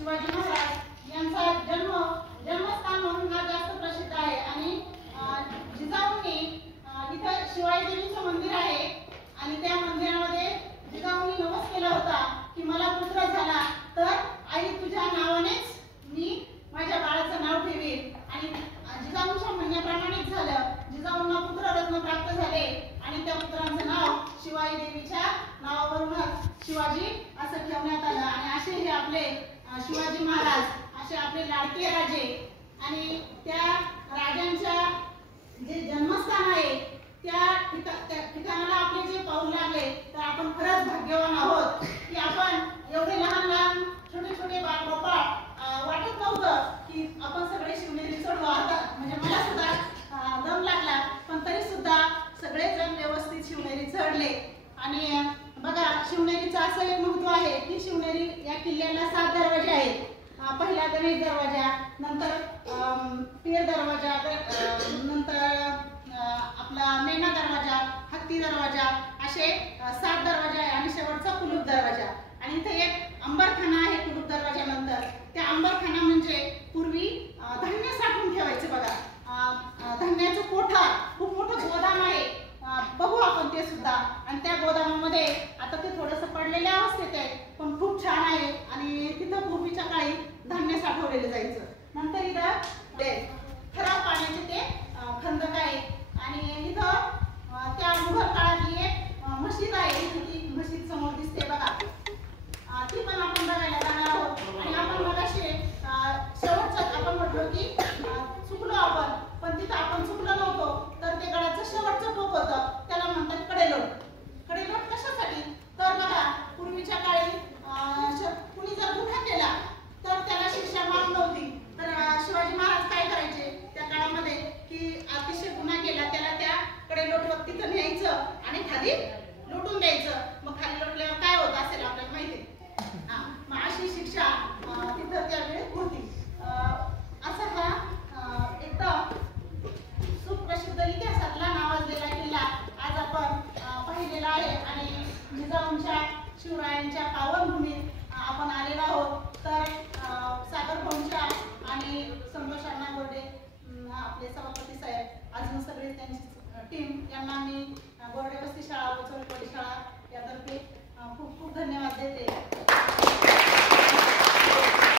शिवाजी महाराज यांचा जन्मस्थान म्हणून हा जास्त प्रसिद्ध आहे। आणि जिजाऊंनी इथं शिवाई देवीचं मंदिर आहे आणि त्या मंदिरामध्ये जिजाऊंनी नवस केला होता की मला पुत्र झाला तर आई तुझ्या नावानेच मी माझ्या बाळाचं नाव ठेवीन। आणि जिजाऊंच्या म्हणण्याप्रमाणेच झालं। जिजाऊंना पुत्ररत्न प्राप्त झाले आणि त्या पुत्रांचं नाव शिवाई देवीच्या नावावरूनच शिवाजी असं ठेवण्यात आलं। आणि असे हे आपले शिवाजी महाराज असे आपले लाडके राजे आणि त्या राजांच्या जे जन्मस्थान आहे त्या ठिकाणाला आपले जे पाऊल लागले तर आपण खरंच भाग्यवान आहोत की आपण एवढे लहान लहान छोटे छोटे बाळगोपाळ वाटत नव्हतं की आपण सगळे शिवनेरी चढू। आता म्हणजे मला सुद्धा दम लागला पण तरी सुद्धा सगळेजण व्यवस्थित शिवनेरी चढले। आणि बघा शिवनेरीचं असं एक महत्व आहे की शिवनेरी या किल्ल्याला 7 दरवाजे आहेत। पहिला गणेश दरवाजा, नंतर पीर दरवाजा, नंतर आपला मेणा दरवाजा, हत्ती दरवाजा असे 7 दरवाजे आहे आणि शेवटचा कुलूप दरवाजा। आणि इथे एक अंबरखाना आहे कुलूप दरवाजानंतर। त्या अंबरखाना म्हणजे पूर्वी धान्य साठवून ठेवायचे बघा। धान्याचं कोठा खूप मोठं गोदाम आहे, बघू आपण ते सुद्धा। आणि त्या गोदामामध्ये आता ते थोडंसं पडलेल्या अवस्थेत आहे पण खूप छान आहे आणि तिथं पूर्वीच्या काळी धान्य साठवलेलं जायचं। नंतर इथं ते खराब पाण्याचे ते खंदक आहे आणि इथं त्या मुघल काळातली एक मशीद आहे, ती मशीद समोर दिसते बघा, ती पण आपण बघायला जाणार आहोत। आणि आपण मगाशी शेवटचं आपण म्हटलो की चुकलो आपण, पण तिथं आपण चुकलो नव्हतो तर ते गडाचं शेवटचं टोक होतं त्याला म्हणतात कडेलोट। कडेलोट कशासाठी तर बघा पूर्वीच्या काळी कुणी जर गुन्हा केला तर त्याला शिक्षा माफ नव्हती तर शिवाजी महाराज काय करायचे त्या काळामध्ये की अतिशय गुन्हा केला त्याला त्या कडेलोटवर तिथं न्यायचं आणि खाली लुटून द्यायचं। मग खाली लुटल्यावर काय होत असेल आपल्याला माहिती आहे, मग अशी शिक्षा तिथं त्यावेळेस होती। असा हा एकदम सुप्रसिद्ध इतिहासातला नावाजलेला किल्ला आज आपण पाहिलेला आहे। आणि जिजाऊंच्या शिवरायांच्या पावनभूमीत आपण आलेलो आहोत। तर सागर भाऊंच्या आणि संतोष अण्णा गोरडे आपले सभापती साहेब अजून सगळे त्यांची टीम यांना मी गोरडे वस्ती शाळा व चौकडी शाळा यातर्फे खूप खूप धन्यवाद देते।